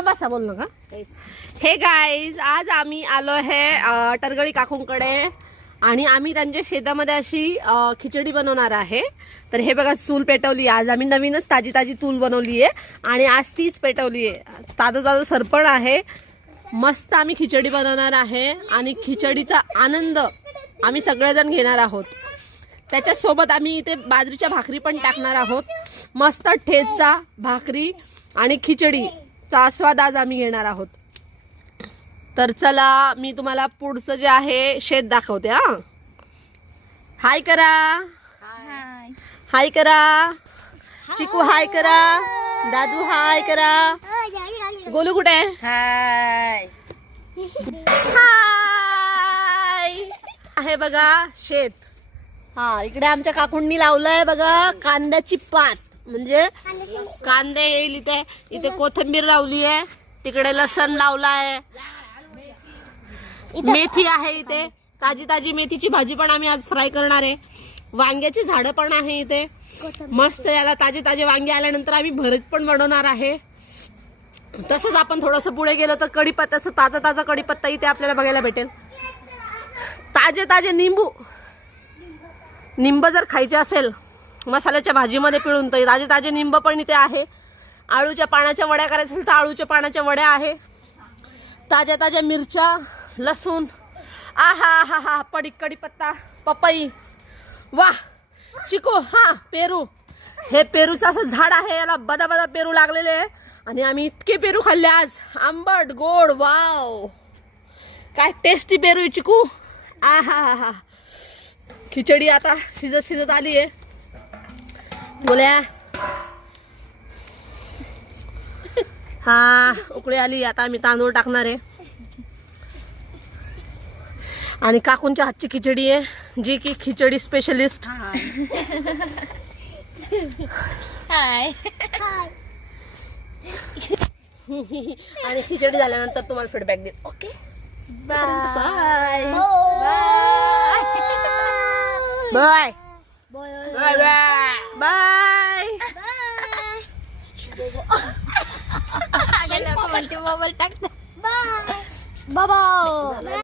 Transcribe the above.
बसा बोल नका. हे गाईज, आज आम्ही आलो आहे टरगळी काकूंकडे आणि आम्ही त्यांच्या शेतामध्ये अशी खिचडी बनवणार आहे. तर हे बघा, चूल पेटवली. आज आम्ही नवीनच ताजी ताजी चूल बनवली आहे आणि आज तीच पेटवली आहे. ताजं ताजं सरपण आहे. मस्त आम्ही खिचडी बनवणार आहे आणि खिचडीचा आनंद आम्ही सगळेजण घेणार आहोत. त्याच्यासोबत आम्ही इथे बाजरीच्या भाकरी पण टाकणार आहोत. मस्त ठेचा, भाकरी आणि खिचडीचा आस्वाद आज आम्ही घेणार आहोत. तर चला, मी तुम्हाला पुढचं जे आहे शेत दाखवते. हाय करा, हाय करा. चिकू हाय करा, दादू हाय करा, गोलू कुठे? हाय हाय. आहे बघा शेत. इकडे आमच्या काकूंनी लावलंय बघा कांद्याची पात, म्हणजे कांदे येईल इथे. इथे कोथिंबीर लावली आहे, तिकडे लसण लावलाय, मेथी आहे इथे. ताजी ताजी मेथीची भाजी पण आम्ही आज फ्राय करणार आहे. वांग्याची झाडं पण आहे इथे. मस्त याला ताजे ताजे वांगे आल्यानंतर आम्ही भरीत पण बनवणार आहे. तसंच आपण थोडस पुढे गेलो तर कढीपत्त्याचं ताजा ताजा कढीपत्ता इथे आपल्याला बघायला भेटेल. ताजे ताजे निंब जर खायचे असेल मसाल्याच्या भाजीमध्ये पिळून, तर ताजे ताजे निंब पण इथे आहे. आळूच्या पानाच्या वड्या करायच्या असेल तर आळूच्या पानाच्या वड्या आहे. ताज्या ताज्या मिरच्या, लसूण, आहा, पडी कढीपत्ता, पपई, वा, चिकू, पेरू. हे पेरूचं असं झाड आहे, याला बदा बदा पेरू लागलेले आहे आणि आम्ही इतके पेरू खाल्ले आज. आंबट गोड, वाव, काय टेस्टी पेरू आहे चिकू. आहा. खिचडी आता शिजत आली आहे. बोल्या उकळी आली. आता आम्ही तांदूळ टाकणार आहे आणि काकूंच्या हातची खिचडी आहे, जी की खिचडी स्पेशलिस्ट. हाय. आणि खिचडी झाल्यानंतर तुम्हाला फीडबॅक देईल. Okay, bye bye bye bye bye. Mobile टाकते बाबा.